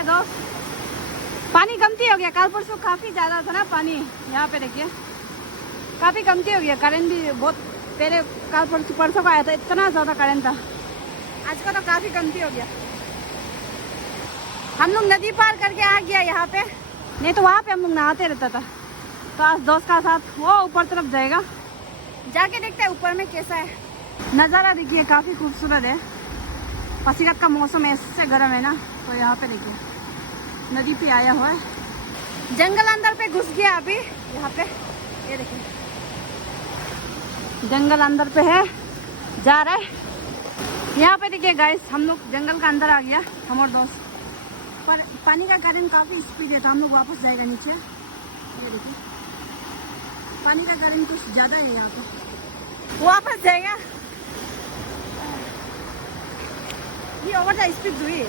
है दोस्त, पानी कमती हो गया। कल परसों काफी ज्यादा था ना पानी, यहाँ पे देखिए काफी कमती हो गया। करंट भी बहुत, पहले कल परसों का आया था, इतना ज्यादा करंट था। आज का तो काफी कमती हो गया। हम लोग नदी पार करके आ गया यहाँ पे, नहीं तो वहाँ पे हम लोग नहाते रहता था। तो आज दोस्त का साथ वो ऊपर तरफ जाएगा, जाके देखते हैं ऊपर में कैसा है नज़ारा। देखिए काफ़ी खूबसूरत है। पसीरत का मौसम ऐसे गर्म है ना, तो यहाँ पे देखिए नदी पे आया हुआ है। जंगल अंदर पे घुस गया अभी यहाँ पे, ये देखिए जंगल अंदर पे है, जा रहा है। यहाँ पे देखिए गाइस, हम लोग जंगल का अंदर आ गया हम और दोस्त। पर पानी का करंट काफ़ी स्पीड है, तो हम लोग वापस जाएगा नीचे। ये देखिए पानी का करंट कुछ ज़्यादा है यहाँ पे, वापस जाएगा। ये ओवर द स्पीड हुई।